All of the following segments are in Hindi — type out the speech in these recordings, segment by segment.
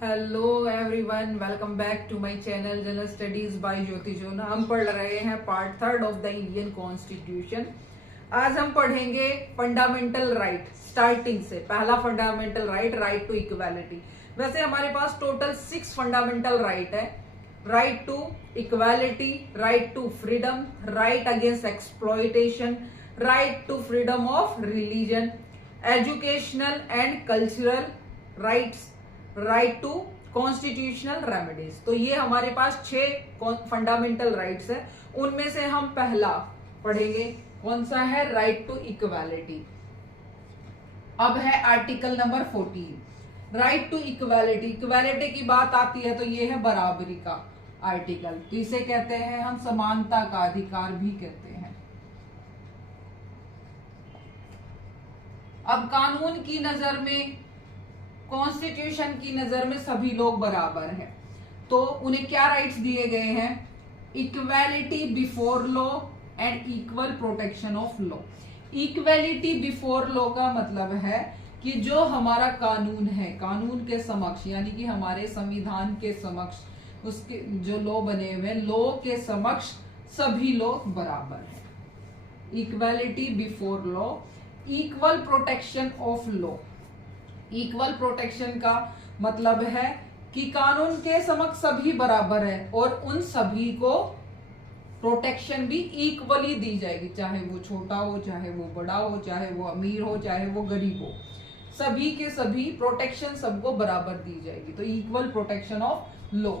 Hello everyone, welcome back to my channel general studies by Jyoti Jona. हम पढ़ रहे हैं part third of the Indian constitution. आज हम पढ़ेंगे फंडामेंटल राइट। स्टार्टिंग से पहला fundamental right, right to equality. वैसे हमारे पास टोटल 6 फंडामेंटल राइट है। Right to equality, right to freedom, right against exploitation, right to freedom of religion, educational and cultural rights, right to constitutional remedies. तो ये हमारे पास 6 फंडामेंटल राइट्स है। उनमें से हम पहला पढ़ेंगे, कौन सा है? Right to equality. अब है article number 14, right to equality. Equality की बात आती है तो ये है बराबरी का आर्टिकल। तो इसे कहते हैं हम समानता का अधिकार भी कहते हैं। अब कानून की नजर में, कॉन्स्टिट्यूशन की नजर में सभी लोग बराबर हैं, तो उन्हें क्या राइट्स दिए गए हैं? Equality before law and equal protection of law. Equality before law का मतलब है कि जो हमारा कानून है, कानून के समक्ष, यानी कि हमारे संविधान के समक्ष, उसके जो लॉ बने हुए, लॉ के समक्ष सभी लोग बराबर हैं। Equality before law, equal protection of law. Equal protection का मतलब है कि कानून के समक्ष सभी बराबर है और उन सभी को प्रोटेक्शन भी इक्वली दी जाएगी, चाहे वो छोटा हो, चाहे वो बड़ा हो, चाहे वो अमीर हो, चाहे वो गरीब हो, सभी के सभी प्रोटेक्शन सबको बराबर दी जाएगी। तो इक्वल प्रोटेक्शन ऑफ लॉ,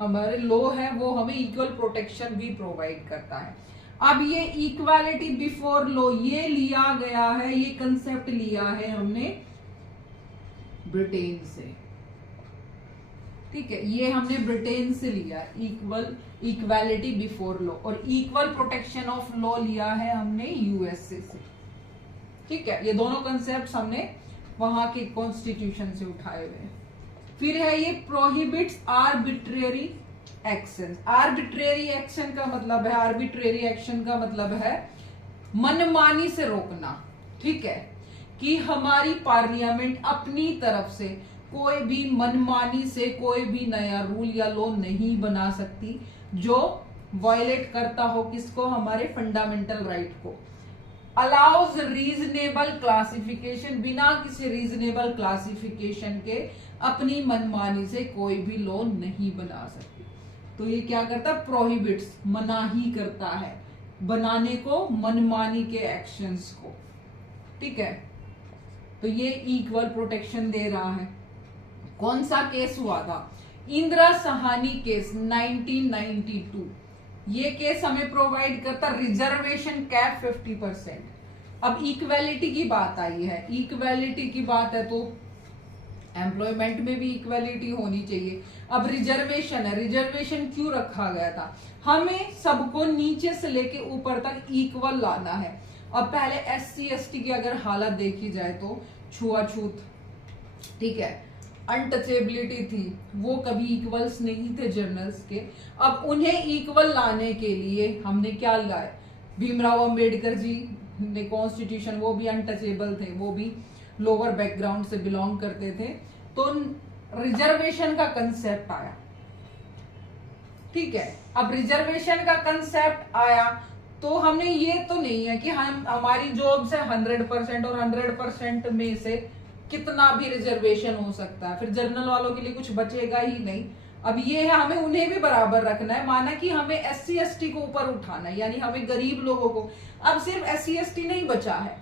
हमारे लॉ है वो हमें इक्वल प्रोटेक्शन भी प्रोवाइड करता है। अब ये इक्वालिटी बिफोर लॉ ये लिया गया है, ये कंसेप्ट लिया है हमने ब्रिटेन से, ठीक है, ये हमने ब्रिटेन से लिया इक्वालिटी बिफोर लॉ, और इक्वल प्रोटेक्शन ऑफ लॉ लिया है हमने यूएसए से, ठीक है। ये दोनों कंसेप्ट हमने वहां के कॉन्स्टिट्यूशन से उठाए हुए हैं। फिर है ये prohibits arbitrary action. Arbitrary action का मतलब है, आर्बिट्रेरी एक्शन का मतलब है मनमानी से रोकना, ठीक है, कि हमारी पार्लियामेंट अपनी तरफ से कोई भी मनमानी से कोई भी नया रूल या लॉ नहीं बना सकती जो वायलेट करता हो किसको? हमारे फंडामेंटल राइट को। अलाउज रीजनेबल क्लासिफिकेशन, बिना किसी रीजनेबल क्लासिफिकेशन के अपनी मनमानी से कोई भी लॉ नहीं बना सकती। तो ये क्या करता है? प्रोहिबिट्स, मनाही करता है बनाने को मनमानी के एक्शंस को, ठीक है। तो ये इक्वल प्रोटेक्शन दे रहा है। कौन सा केस हुआ था? इंदिरा साहनी केस 1992। ये केस हमें प्रोवाइड करता रिजर्वेशन कैप 50%। अब इक्वालिटी की बात आई है, इक्वालिटी की बात है तो एम्प्लॉयमेंट में भी इक्वालिटी होनी चाहिए। अब रिजर्वेशन है, रिजर्वेशन क्यों रखा गया था? हमें सबको नीचे से लेके ऊपर तक इक्वल लाना है। अब पहले SC ST की अगर हालत देखी जाए तो छुआछूत, ठीक है, अनटचेबिलिटी थी, वो कभी इक्वल्स नहीं थे जर्नल्स के। अब उन्हें इक्वल लाने के लिए हमने क्या लाए? भीमराव अंबेडकर जी ने कॉन्स्टिट्यूशन, वो भी अनटचेबल थे, वो भी लोअर बैकग्राउंड से बिलोंग करते थे, तो रिजर्वेशन का कंसेप्ट आया, ठीक है। अब रिजर्वेशन का कंसेप्ट आया तो हमने ये तो नहीं है कि हम हमारी जॉब्स है 100% और 100% में से कितना भी रिजर्वेशन हो सकता है, फिर जनरल वालों के लिए कुछ बचेगा ही नहीं। अब ये है हमें उन्हें भी बराबर रखना है, माना कि हमें SC ST को ऊपर उठाना है, यानी हमें गरीब लोगों को। अब सिर्फ SC ST नहीं बचा है,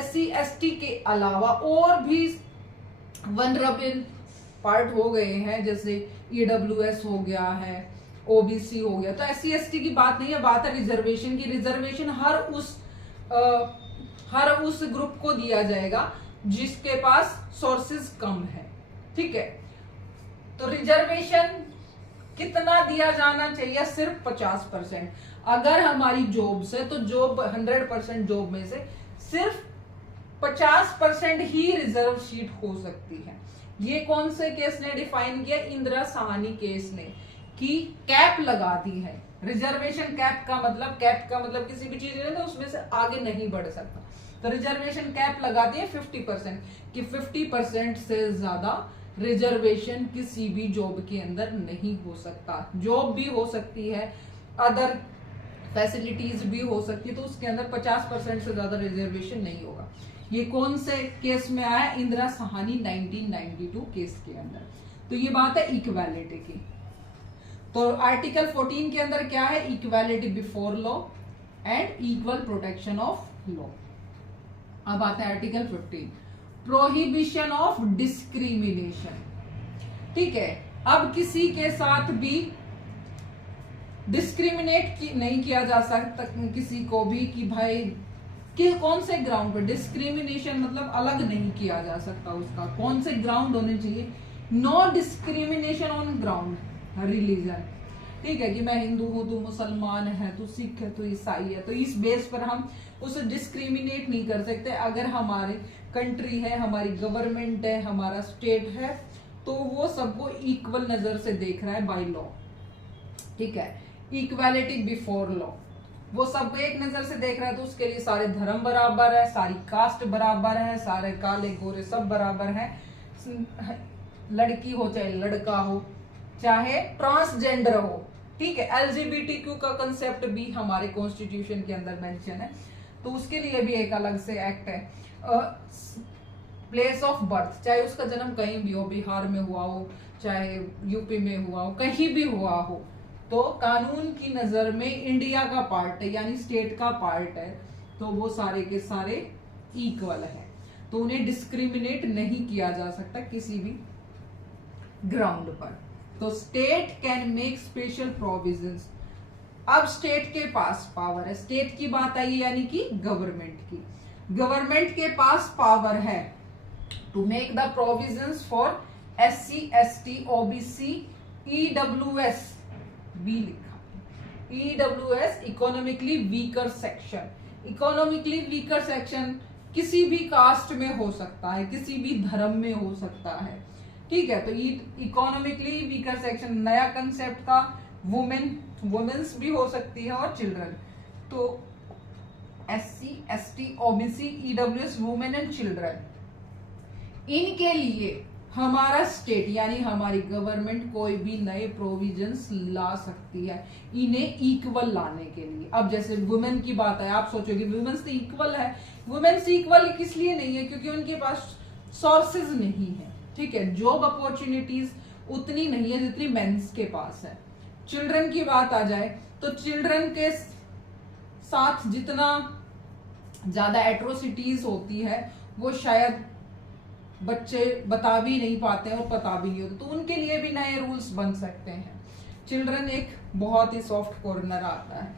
SC ST के अलावा और भी वनरेबल पार्ट हो गए हैं, जैसे EWS हो गया है, OBC हो गया। तो SC ST की बात नहीं है, बात है रिजर्वेशन की। रिजर्वेशन हर उस ग्रुप को दिया जाएगा जिसके पास सोर्सेज कम है, ठीक है। तो रिजर्वेशन कितना दिया जाना चाहिए? सिर्फ 50%। अगर हमारी जॉब्स है तो जॉब 100% जॉब में से सिर्फ 50% ही रिजर्व सीट हो सकती है। ये कौन से केस ने डिफाइन किया? इंदिरा साहनी केस ने, कि कैप लगा दी है। रिजर्वेशन कैप का मतलब किसी भी चीज में तो उसमें से आगे नहीं बढ़ सकता। तो रिजर्वेशन कैप लगा दी है 50% कि 50% से ज्यादा रिजर्वेशन किसी भी जॉब के अंदर नहीं हो सकता। जॉब भी हो सकती है, अदर फैसिलिटीज भी हो सकती है, तो उसके अंदर 50% से ज्यादा रिजर्वेशन नहीं होगा। ये कौन से केस में आया? इंदिरा साहनी 1992 केस के अंदर। तो ये बात है इक्वालिटी की। तो आर्टिकल 14 के अंदर क्या है? Equality before law and equal protection of law. अब आता है आर्टिकल 15, प्रोहिबिशन ऑफ डिस्क्रिमिनेशन। ठीक है, अब किसी के साथ भी डिस्क्रिमिनेट नहीं किया जा सकता किसी को भी कि भाई कि कौन से ग्राउंड पर डिस्क्रिमिनेशन, मतलब अलग नहीं किया जा सकता उसका। कौन से ग्राउंड होने चाहिए? No discrimination on ground religion. ठीक है, कि मैं हिंदू हूं, तू मुसलमान है, तू सिख है, तू ईसाई है, तो इस बेस पर हम उसे डिस्क्रिमिनेट नहीं कर सकते। अगर हमारे कंट्री है, हमारी गवर्नमेंट है, हमारा स्टेट है, तो वो सबको इक्वल नजर से देख रहा है बाय लॉ। ठीक है, इक्वालिटी बिफोर लॉ, वो सबको एक नजर से देख रहा है, तो उसके लिए सारे धर्म बराबर है, सारी कास्ट बराबर है, सारे काले गोरे सब बराबर है, लड़की हो चाहे लड़का हो, चाहे ट्रांसजेंडर हो। ठीक है, एलजीबीटीक्यू का कंसेप्ट भी हमारे कॉन्स्टिट्यूशन के अंदर मेंशन है, तो उसके लिए भी एक अलग से एक्ट है। प्लेस ऑफ बर्थ, चाहे उसका जन्म कहीं भी हो, बिहार में हुआ हो, चाहे यूपी में हुआ हो, कहीं भी हुआ हो, तो कानून की नजर में इंडिया का पार्ट है, यानी स्टेट का पार्ट है, तो वो सारे के सारे इक्वल है, तो उन्हें डिस्क्रिमिनेट नहीं किया जा सकता किसी भी ग्राउंड पर। तो state can make special provisions. अब स्टेट के पास पावर है, स्टेट की बात आई है, यानी कि गवर्नमेंट की। गवर्नमेंट के पास पावर है to make the provisions for SC, ST, OBC, EWS भी लिखा, EWS economically weaker section. Economically weaker section किसी भी कास्ट में हो सकता है, किसी भी धर्म में हो सकता है। ठीक है, तो इकोनॉमिकली वीकर सेक्शन नया कंसेप्ट था। वुमेन्स भी हो सकती है और चिल्ड्रन। तो SC, ST, OBC, EWS, women and children, इनके लिए हमारा स्टेट यानी हमारी गवर्नमेंट कोई भी नए प्रोविजंस ला सकती है इन्हें इक्वल लाने के लिए। अब जैसे वुमेन की बात है, आप सोचोगे वुमेन्स तो इक्वल है। वुमेन्स इक्वल किस लिए नहीं है? क्योंकि उनके पास सोर्सेज नहीं है। ठीक है, जॉब अपॉर्चुनिटीज उतनी नहीं है जितनी मेंस के पास है। चिल्ड्रन की बात आ जाए तो चिल्ड्रन के साथ जितना ज्यादा एट्रोसिटीज होती है वो शायद बच्चे बता भी नहीं पाते हैं और पता भी नहीं होता, तो उनके लिए भी नए रूल्स बन सकते हैं। चिल्ड्रन एक बहुत ही सॉफ्ट कॉर्नर आता है।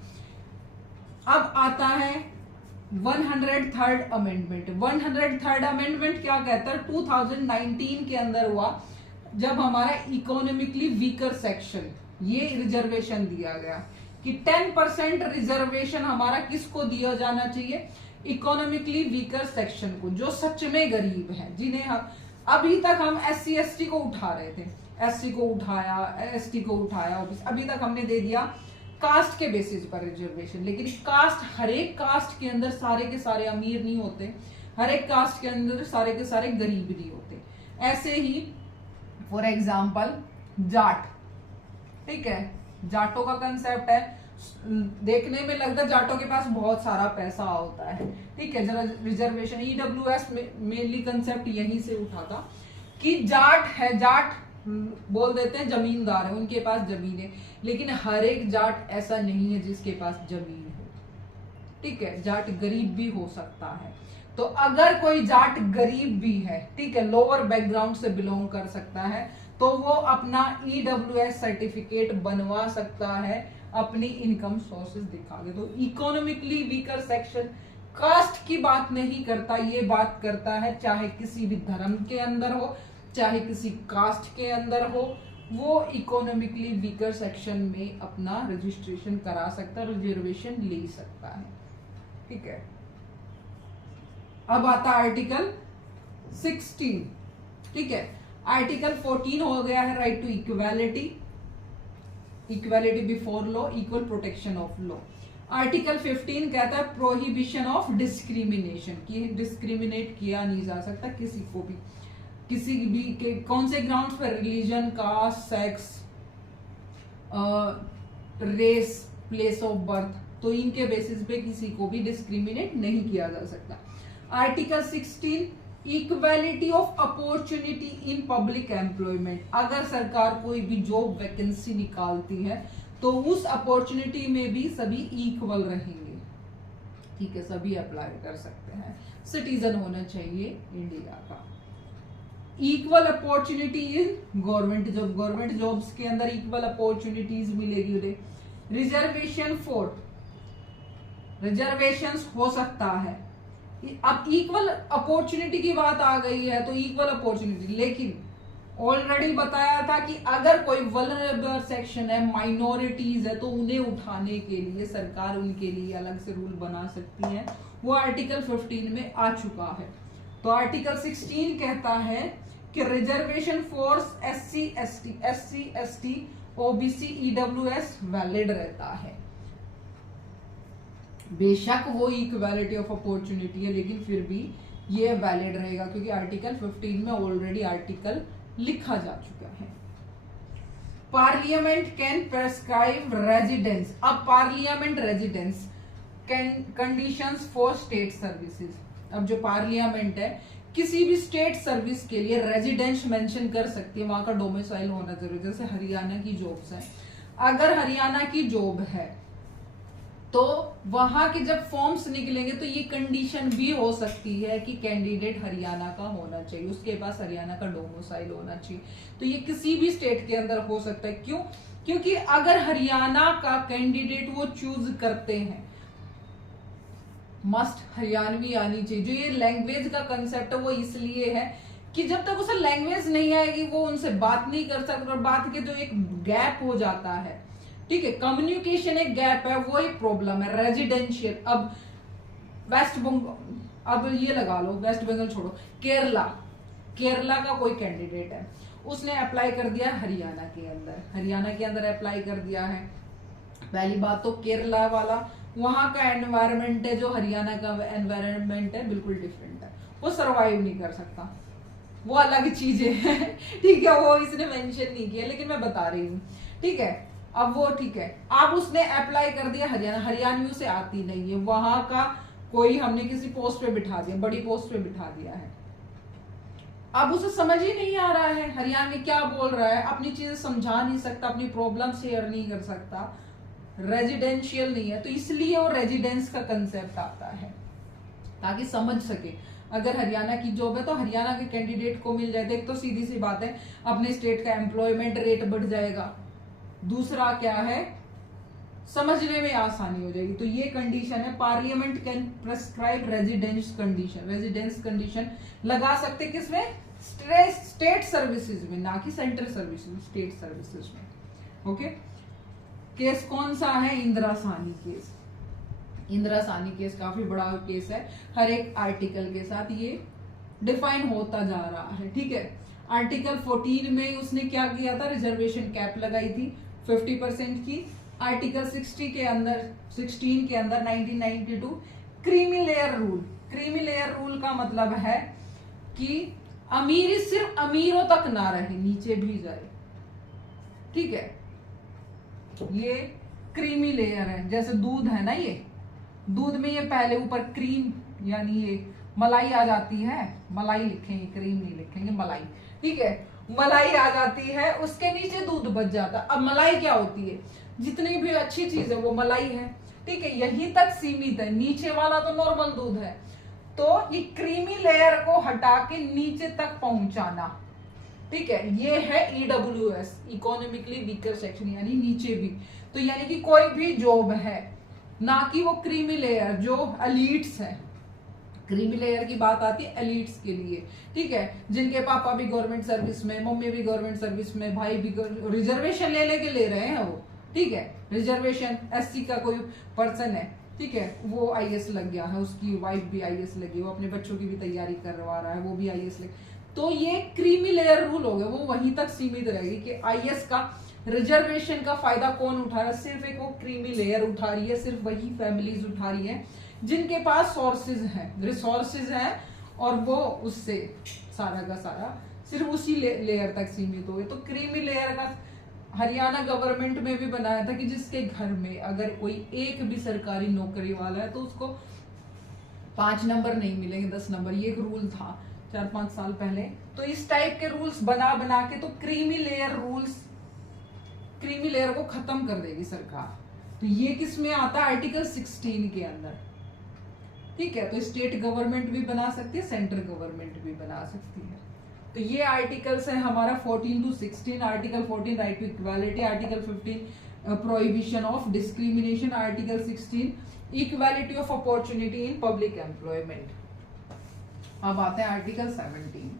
अब आता है 103rd अमेंडमेंट। 103rd अमेंडमेंट क्या कहता है? 2019 के अंदर हुआ, जब हमारा इकोनॉमिकली वीकर सेक्शन ये रिजर्वेशन दिया गया कि 10% रिजर्वेशन हमारा किसको दिया जाना चाहिए? इकोनॉमिकली वीकर सेक्शन को, जो सच में गरीब है, जिन्हें हम अभी तक हम SC, ST को उठा रहे थे, SC को उठाया, ST को उठाया, अभी तक हमने दे दिया कास्ट के बेसिस पर रिजर्वेशन। लेकिन कास्ट, हर एक कास्ट के अंदर सारे के सारे अमीर नहीं होते, हर एक कास्ट के अंदर सारे के सारे गरीब नहीं होते। ऐसे ही फॉर एग्जाम्पल जाट, ठीक है, जाटों का कंसेप्ट है, देखने में लगता है जाटों के पास बहुत सारा पैसा होता है। ठीक है, जरा रिजर्वेशन EWS मेनली कंसेप्ट यहीं से उठा था कि जाट है, जाट बोल देते हैं जमींदार है, उनके पास जमीन है, लेकिन हर एक जाट ऐसा नहीं है जिसके पास जमीन हो। ठीक है, जाट गरीब भी हो सकता है। तो अगर कोई जाट गरीब भी है, ठीक है, लोअर बैकग्राउंड से बिलोंग कर सकता है, तो वो अपना EWS सर्टिफिकेट बनवा सकता है अपनी इनकम सोर्सेज दिखा के। तो इकोनॉमिकली वीकर सेक्शन कास्ट की बात नहीं करता, ये बात करता है चाहे किसी भी धर्म के अंदर हो, चाहे किसी कास्ट के अंदर हो, वो इकोनॉमिकली वीकर सेक्शन में अपना रजिस्ट्रेशन करा सकता है, रिजर्वेशन ले सकता है। ठीक है, अब आता आर्टिकल 16। ठीक है, आर्टिकल 14 हो गया है right to equality, equality before law, equal protection of law. Article 15 कहता है प्रोहिबिशन ऑफ डिस्क्रिमिनेशन, कि डिस्क्रिमिनेट किया नहीं जा सकता किसी को भी। किसी भी के कौन से ग्राउंड्स पर, religion, caste, sex, race, place of birth, तो इनके बेसिस पे किसी को भी डिस्क्रिमिनेट नहीं किया जा सकता। Article 16 equality of opportunity in public employment, अगर सरकार कोई भी जॉब वैकेंसी निकालती है तो उस अपॉर्चुनिटी में भी सभी इक्वल रहेंगे, ठीक है, सभी अप्लाई कर सकते हैं, सिटीजन होना चाहिए इंडिया का। Equal opportunity in government job, government jobs के अंदर इक्वल अपॉर्चुनिटीज मिलेगी उन्हें। रिजर्वेशन फॉर, रिजर्वेशंस हो सकता है। अब इक्वल अपॉर्चुनिटी की बात आ गई है तो इक्वल अपॉर्चुनिटी, लेकिन ऑलरेडी बताया था कि अगर कोई वल्नरेबल सेक्शन है, माइनॉरिटीज है, तो उन्हें उठाने के लिए सरकार उनके लिए अलग से रूल बना सकती है, वो आर्टिकल 15 में आ चुका है। तो आर्टिकल 16 कहता है कि reservation for SC ST OBC EWS valid रहता है। बेशक वो इक्वालिटी ऑफ अपॉर्चुनिटी है, लेकिन फिर भी ये वैलिड रहेगा क्योंकि आर्टिकल 15 में ऑलरेडी आर्टिकल लिखा जा चुका है। पार्लियामेंट कैन प्रेस्क्राइब रेजिडेंस, अब parliament residence conditions for state services, अब जो पार्लियामेंट है किसी भी स्टेट सर्विस के लिए रेजिडेंस मेंशन कर सकती है, वहां का डोमिसाइल होना जरूरी। जैसे हरियाणा की जॉब्स है, अगर हरियाणा की जॉब है तो वहां के जब फॉर्म्स निकलेंगे तो ये कंडीशन भी हो सकती है कि कैंडिडेट हरियाणा का होना चाहिए, उसके पास हरियाणा का डोमिसाइल होना चाहिए। तो ये किसी भी स्टेट के अंदर हो सकता है। क्यों? क्योंकि अगर हरियाणा का कैंडिडेट वो चूज करते हैं, मस्ट हरियाणवी आनी चाहिए। जो ये लैंग्वेज का कंसेप्ट है वो इसलिए है कि जब तक उसे लैंग्वेज नहीं आएगी वो उनसे बात नहीं कर सकता, और बात के जो एक गैप हो जाता है, ठीक है, कम्युनिकेशन एक गैप है, वो एक प्रॉब्लम है। रेजिडेंशियल, अब वेस्ट बंगाल, अब ये लगा लो, वेस्ट बंगाल छोड़ो, केरला, केरला का कोई कैंडिडेट है, उसने अप्लाई कर दिया हरियाणा के अंदर, हरियाणा के अंदर अप्लाई कर दिया है। पहली बात तो केरला वाला, वहां का एनवायरनमेंट है जो हरियाणा का एनवायरनमेंट है बिल्कुल डिफरेंट है, वो सरवाइव नहीं कर सकता, वो अलग चीजें हैं, ठीक है, वो इसने मेंशन नहीं किया लेकिन मैं बता रही हूँ, ठीक है। अब वो ठीक है, अब उसने अप्लाई कर दिया हरियाणा, हरियाणवी से आती नहीं है, वहां का कोई हमने किसी पोस्ट पे बिठा दिया, बड़ी पोस्ट पे बिठा दिया है, अब उसे समझ ही नहीं आ रहा है हरियाणवी क्या बोल रहा है, अपनी चीजें समझा नहीं सकता, अपनी प्रॉब्लम शेयर नहीं कर सकता, रेजिडेंशियल नहीं है, तो इसलिए वो रेजिडेंस का कंसेप्ट आता है ताकि समझ सके। अगर हरियाणा की जॉब है तो हरियाणा के कैंडिडेट को मिल जाए, एक तो सीधी सी बात है अपने स्टेट का एम्प्लॉयमेंट रेट बढ़ जाएगा, दूसरा क्या है समझने में आसानी हो जाएगी। तो ये कंडीशन है, parliament can prescribe residence condition, residence condition लगा सकते किसमें, स्टेट सर्विसेज में, ना कि सेंट्रल सर्विसेज, स्टेट सर्विसेज में। ओके, केस कौन सा है, इंदिरा साहनी केस। इंदिरा साहनी केस काफी बड़ा केस है, हर एक आर्टिकल के साथ ये डिफाइन होता जा रहा है, ठीक है। आर्टिकल 14 में उसने क्या किया था, रिजर्वेशन कैप लगाई थी 50% की। आर्टिकल 16 के अंदर 1992 creamy layer rule, creamy layer rule का मतलब है कि अमीरी सिर्फ अमीरों तक ना रहे, नीचे भी जाए, ठीक है। ये क्रीमी लेयर है, जैसे दूध है ना, ये दूध में ये पहले ऊपर क्रीम यानी ये मलाई आ जाती है, मलाई लिखेंगे, क्रीम नहीं लिखेंगे, मलाई, ठीक है, मलाई आ जाती है, उसके नीचे दूध बच जाता। अब मलाई क्या होती है, जितनी भी अच्छी चीज है वो मलाई है, ठीक है, यहीं तक सीमित है, नीचे वाला तो नॉर्मल दूध है। तो ये क्रीमी लेयर को हटा के नीचे तक पहुंचाना, ठीक है, ये है ईडब्ल्यूएस, इकोनॉमिकली वीकर सेक्शन, यानी नीचे भी। तो यानी कि कोई भी जॉब है, ना कि वो क्रीमी लेयर जो एलीट्स है, क्रीमी लेयर की बात आती है एलीट्स के लिए, ठीक है, जिनके पापा भी गवर्नमेंट सर्विस में, मम्मी भी गवर्नमेंट सर्विस में, भाई भी रिजर्वेशन ले लेके ले रहे हैं वो, ठीक है, रिजर्वेशन एससी का कोई पर्सन है, ठीक है, वो आईएएस लग गया है, उसकी वाइफ भी आईएएस लगी, वो अपने बच्चों की भी तैयारी करवा रहा है, वो भी आईएएस लगी, तो ये क्रीमी लेयर रूल हो गया, वो वहीं तक सीमित रहेगी कि आईएएस का रिजर्वेशन का फायदा कौन उठा रहा है, सिर्फ एक वो क्रीमी लेयर उठा रही है, सिर्फ वही फैमिलीज उठा रही है जिनके पास सोर्सेज हैं, रिसोर्सेज हैं, और वो उससे सारा का सारा सिर्फ उसी लेयर तक सीमित हो गए। तो क्रीमी लेयर का हरियाणा गवर्नमेंट में भी बनाया था कि जिसके घर में अगर कोई एक भी सरकारी नौकरी वाला है तो उसको 5 नंबर नहीं मिलेंगे, 10 नंबर। ये एक रूल था 4-5 साल पहले। तो इस टाइप के रूल्स बना बना के तो क्रीमी लेयर को खत्म कर देगी सरकार। तो ये किस में आता है? आर्टिकल 16 के अंदर। ठीक है, तो स्टेट गवर्नमेंट भी बना सकती है, सेंट्रल गवर्नमेंट भी बना सकती है। तो ये आर्टिकल्स है हमारा 14 to 16। Article 14 right to equality, article 15 prohibition of discrimination, article 16 equality of opportunity in public employment. अब आते हैं article 17।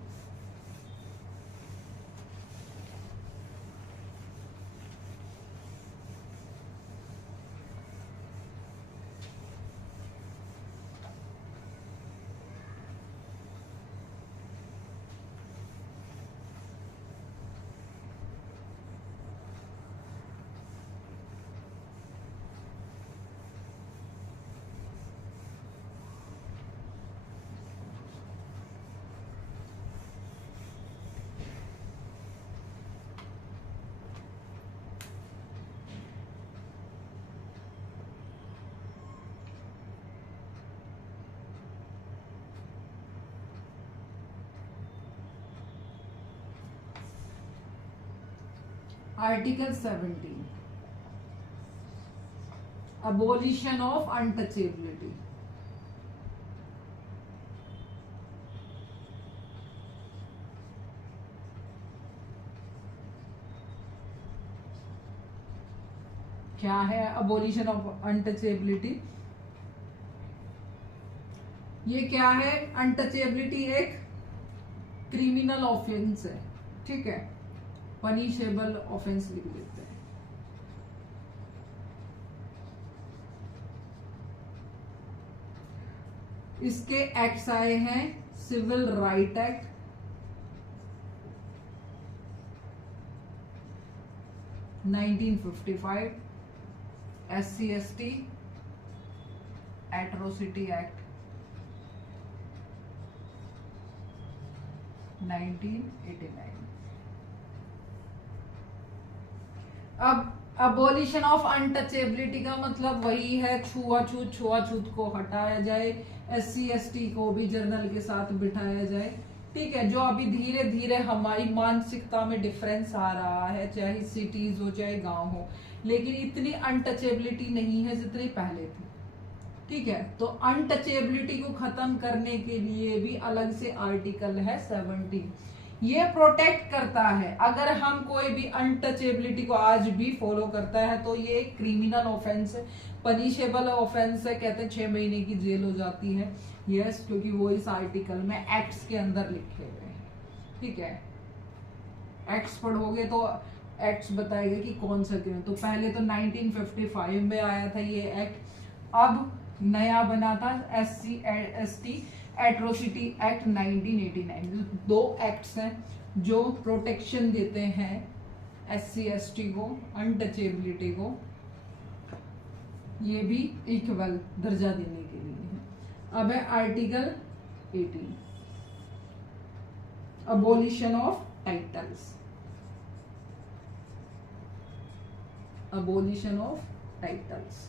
Article 17 abolition of untouchability. क्या है अबोलिशन ऑफ अनटचेबिलिटी? ये क्या है? अनटचेबिलिटी एक क्रिमिनल ऑफेंस है। ठीक है, पनिशेबल ऑफेंस लिख देते हैं। इसके एक्ट्स आए हैं civil right act, nineteen 55, SC/ST atrocity act 1989। अब अबोलिशन ऑफ अनटचेबिलिटी का मतलब वही है छुआछूत को हटाया जाए, SC/ST को भी जर्नल के साथ बिठाया जाए। ठीक है, जो अभी धीरे धीरे हमारी मानसिकता में डिफरेंस आ रहा है, चाहे सिटीज हो चाहे गांव हो, लेकिन इतनी अनटचेबिलिटी नहीं है जितनी पहले थी। ठीक है, तो अनटचेबिलिटी को खत्म करने के लिए भी अलग से आर्टिकल है 17। ये प्रोटेक्ट करता है, अगर हम कोई भी अनटचेबिलिटी को आज भी फॉलो करता है तो ये क्रिमिनल ऑफेंस है, पनिशेबल ऑफेंस है। कहते हैं 6 महीने की जेल हो जाती है। यस, क्योंकि वो इस आर्टिकल में एक्ट्स के अंदर लिखे हुए हैं। ठीक है, एक्ट्स पढ़ोगे तो एक्ट्स बताएगा कि कौन सा क्यों। तो पहले तो 1955 में आया था ये एक्ट, अब नया बना था SC/ST एट्रोसिटी एक्ट 1989। दो एक्ट्स हैं जो प्रोटेक्शन देते हैं SC/ST को, अनटचेबिलिटी को, ये भी इक्वल दर्जा देने के लिए है। अब है article 18 abolition of titles. Abolition of titles,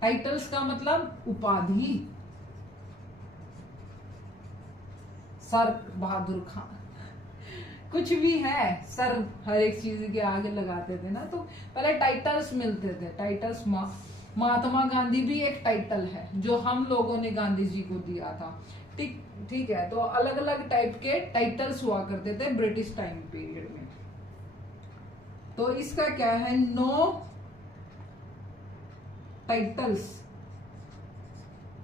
titles का मतलब उपाधि। सर बहादुर खान, कुछ भी है, सर हर एक चीज के आगे लगाते थे ना, तो पहले टाइटल्स मिलते थे। टाइटल्स, महात्मा गांधी भी एक टाइटल है जो हम लोगों ने गांधी जी को दिया था। ठीक है, तो अलग अलग टाइप के टाइटल्स हुआ करते थे ब्रिटिश टाइम पीरियड में। तो इसका क्या है? No titles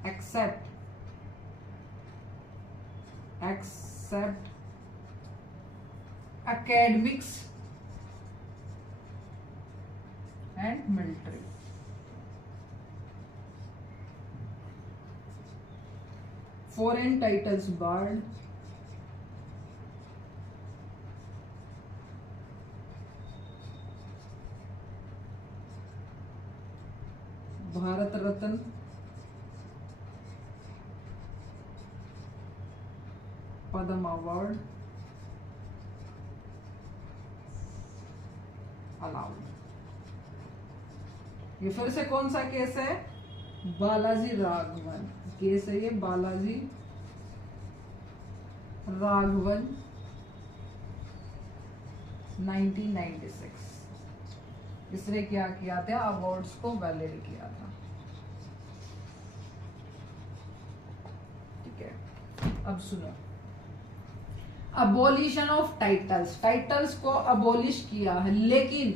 except academics and military। foreign titles barred, Bharat Ratna, Padma award allowed. ये फिर से कौन सा केस है? बालाजी राघवन केस है ये, बालाजी राघवन 1996। इसने क्या किया था? अवार्ड्स को वैलिड किया था। ठीक है, अब सुनो, अबोलिशन ऑफ टाइटल्स। टाइटल्स को अबोलिश किया है, लेकिन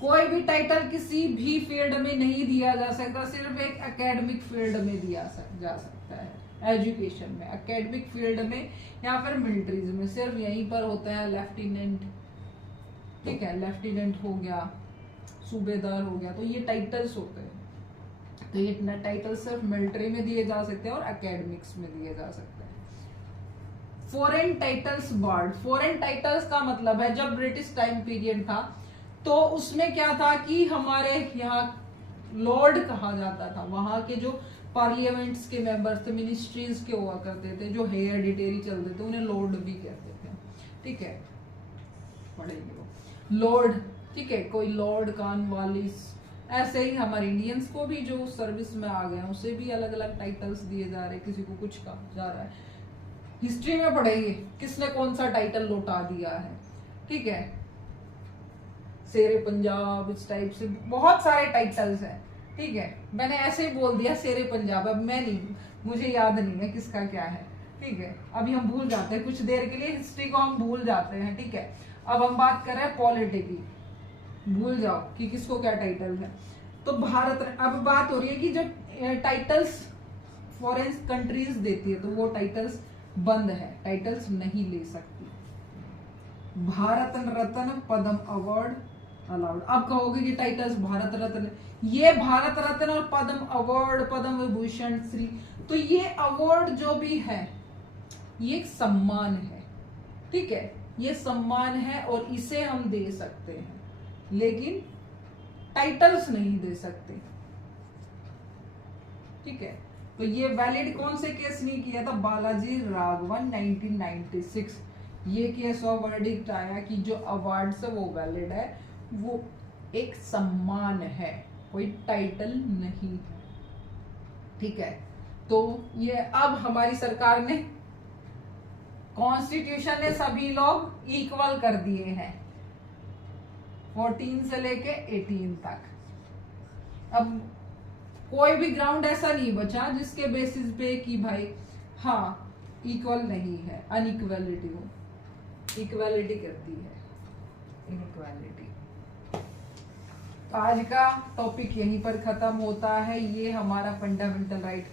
कोई भी टाइटल किसी भी फील्ड में नहीं दिया जा सकता, सिर्फ एक एकेडमिक फील्ड में दिया जा सकता है। एजुकेशन में, एकेडमिक फील्ड में या फिर मिलिट्रीज में सिर्फ यहीं पर होता है लेफ्टिनेंट। ठीक है, लेफ्टिनेंट हो गया, सूबेदार हो गया, तो ये टाइटल्स होते हैं। तो ये टाइटल सिर्फ मिलिट्री में दिए जा सकते हैं और एकेडमिक्स में दिए जा सकते हैं। Foreign titles barred. Foreign titles का मतलब है जब ब्रिटिश टाइम पीरियड था तो उसमें क्या था कि हमारे यहाँ लॉर्ड कहा जाता था, वहां के जो पार्लियामेंट्स के मेंबर्स थे, मिनिस्ट्रीज के हुआ करते थे, जो हेरिडिटरी चलते थे, उन्हें लॉर्ड भी कहते थे। ठीक है, पढ़ेंगे वो लॉर्ड। ठीक है, कोई लॉर्ड कॉर्नवालिस, ऐसे ही हमारे इंडियंस को भी जो सर्विस में आ गए उसे भी अलग अलग टाइटल्स दिए जा रहे हैं, किसी को कुछ कहा जा रहा है। हिस्ट्री में पढ़ेंगे किसने कौन सा टाइटल लौटा दिया है। ठीक है, शेरे पंजाब, इस टाइप से बहुत सारे टाइटल्स हैं। ठीक है, मैंने ऐसे ही बोल दिया शेरे पंजाब, अब मैं नहीं, मुझे याद नहीं है किसका क्या है। ठीक है, अभी हम भूल जाते हैं, कुछ देर के लिए हिस्ट्री को हम भूल जाते हैं। ठीक है, अब हम बात कर रहे हैं पॉलिटी की, भूल जाओ कि किसको क्या टाइटल है। तो भारत, अब बात हो रही है कि जो टाइटल्स फॉरेन कंट्रीज देती है तो वो टाइटल्स बंद है, टाइटल्स नहीं ले सकती। Bharat Ratna, Padma award allowed. अब कहोगे कि टाइटल्स भारत रत्न, ये भारत रत्न और पद्म अवार्ड, पद्म विभूषण, श्री, तो ये अवार्ड जो भी है ये एक सम्मान है। ठीक है, ये सम्मान है और इसे हम दे सकते हैं, लेकिन टाइटल्स नहीं दे सकते। ठीक है, तो ये वैलिड कौन से केस नहीं किया था? बालाजी राघवन 1996। ये केस और वर्डिक्ट आया कि जो अवार्ड है वो वैलिड है, वो एक सम्मान है, कोई टाइटल नहीं है। ठीक है, तो ये अब हमारी सरकार ने, कॉन्स्टिट्यूशन ने सभी लोग इक्वल कर दिए हैं 14 से लेके 18 तक। अब कोई भी ग्राउंड ऐसा नहीं बचा जिसके बेसिस पे कि भाई हाँ इक्वल नहीं है, अनइक्वलिटी हो, इक्वालिटी करती है, इनइक्वालिटी। तो आज का टॉपिक यहीं पर खत्म होता है। ये हमारा फंडामेंटल राइट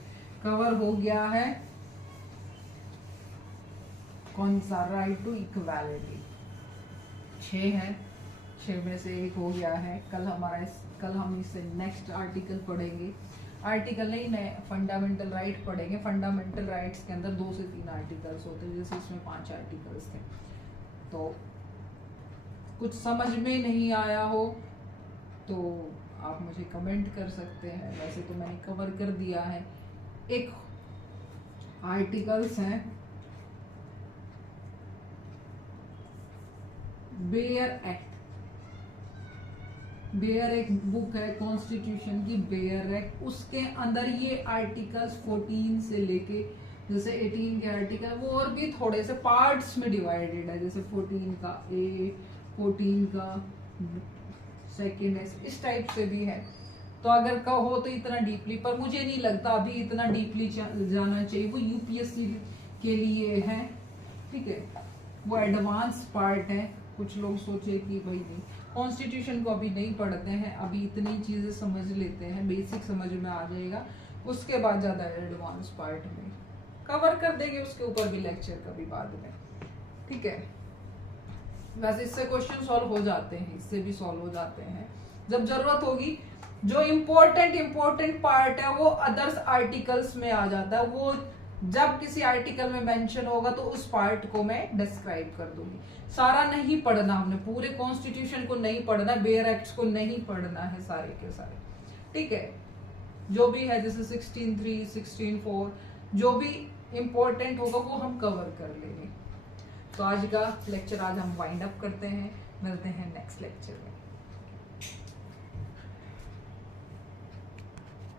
कवर हो गया है। कौन सा? Right to equality. 6 है, 6 में से एक हो गया है। कल हम इससे नेक्स्ट आर्टिकल पढ़ेंगे, आर्टिकल नहीं, नए फंडामेंटल राइट पढ़ेंगे। फंडामेंटल राइट्स के अंदर 2 से 3 आर्टिकल्स होते हैं, जैसे इसमें 5 आर्टिकल्स थे। तो कुछ समझ में नहीं आया हो तो आप मुझे कमेंट कर सकते हैं, वैसे तो मैंने कवर कर दिया है। एक आर्टिकल्स हैं बेयर एक्ट। बेयर एक बुक है कॉन्स्टिट्यूशन की, बेयर एक्ट, उसके अंदर ये आर्टिकल्स 14 से लेके जैसे 18 के आर्टिकल, वो और भी थोड़े से पार्ट्स में डिवाइडेड है, जैसे 14 का ए, 14 का सेकेंड, इस टाइप से भी है। तो अगर कहो तो इतना डीपली, पर मुझे नहीं लगता अभी इतना डीपली जाना चाहिए, वो यूपीएससी के लिए है। ठीक है, वो एडवांस पार्ट है। कुछ लोग सोचे कि भाई नहीं, कॉन्स्टिट्यूशन को अभी नहीं पढ़ते हैं, अभी इतनी चीजें समझ लेते हैं, बेसिक समझ में आ जाएगा, उसके बाद ज्यादा एडवांस पार्ट में कवर कर देंगे, उसके ऊपर भी लेक्चर कभी बाद में। ठीक है, वैसे इससे क्वेश्चन सॉल्व हो जाते हैं, इससे भी सॉल्व हो जाते हैं जब जरूरत होगी। जो इम्पोर्टेंट पार्ट है वो अदर्स आर्टिकल्स में आ जाता है, वो जब किसी आर्टिकल में मेंशन होगा तो उस पार्ट को मैं डिस्क्राइब कर दूंगी। सारा नहीं पढ़ना हमने, पूरे कॉन्स्टिट्यूशन को नहीं पढ़ना, बेयर एक्ट्स को नहीं पढ़ना है सारे के सारे। ठीक है, जो भी है जैसे 16(3), 16(4), जो भी इम्पोर्टेंट होगा वो हम कवर कर लेंगे। तो आज का लेक्चर आज हम वाइंड अप करते हैं, मिलते हैं नेक्स्ट लेक्चर में।